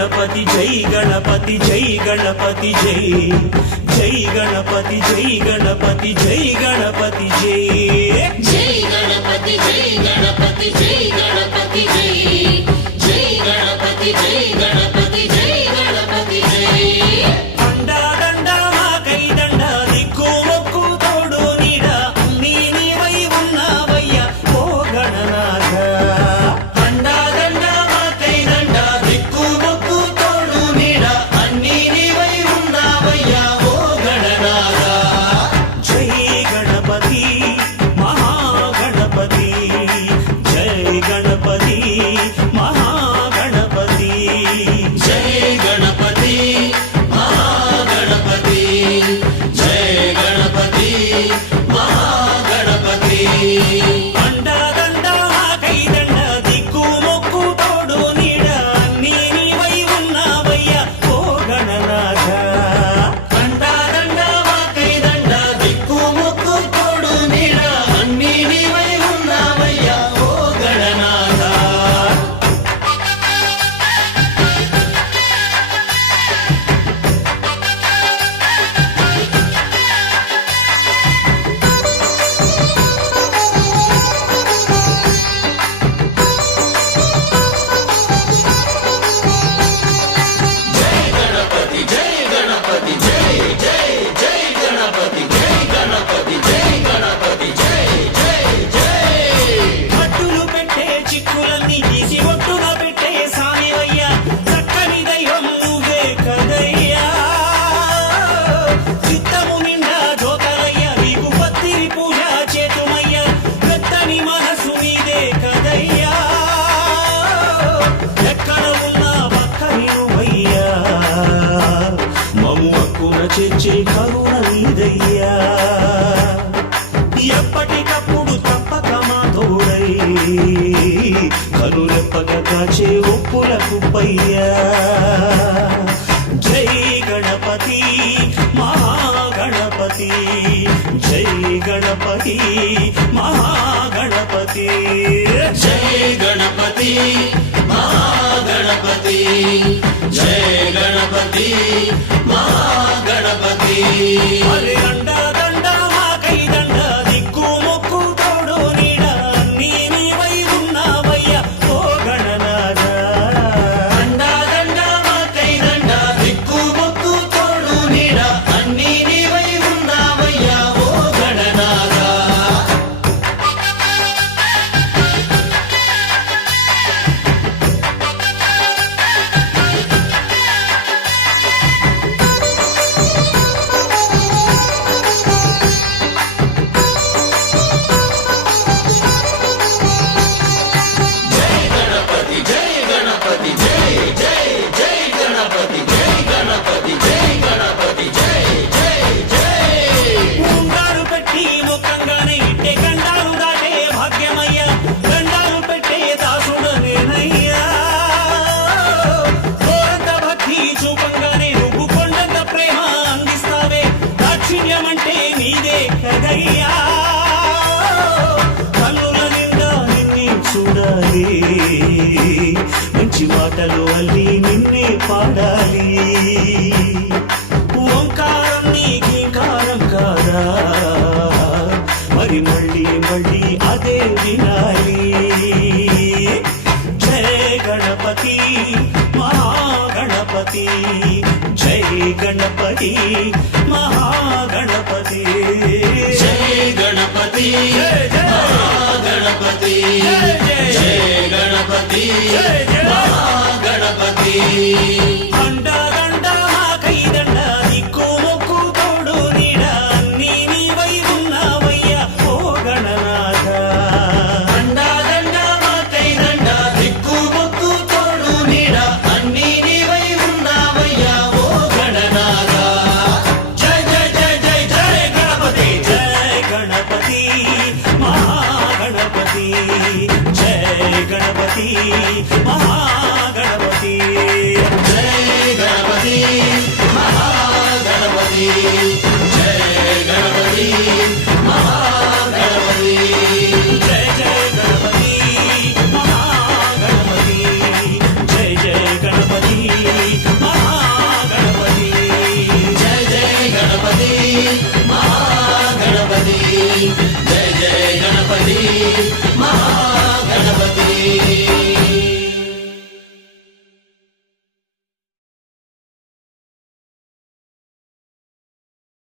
గణపతి జై గణపతి జై గణపతి జై జై గణపతి జై గణపతి జై గణపతి జై జై గణపతి జై గణపతి జై గణపతి జై జై గణపతి జై గణపతి కప్పున చేర్చే కరుణ నీదయ్యా ఎప్పటికప్పుడు తప్పక మా తోడై కనులెప్పక కాచే ఒప్పుల కుప్పయ్యా జై గణపతి మహాగణపతి జై గణపతి మహాగణపతి. జై గణపతి మహాగణపతి జయ గణపతి Hare ఇదే కదయ్యా. కనుల నిండా చూడాలి. మంచి మాటలు అల్లి నిన్నే పాడాలి. ఓంకారం నీకీకారం కాదా? మళ్ళీ మళ్ళీ అదే వినాలి. జయ గణపతి మహాగణపతి జయ గణపతి మహా गणपति जय गणपति महागणपति Thank you.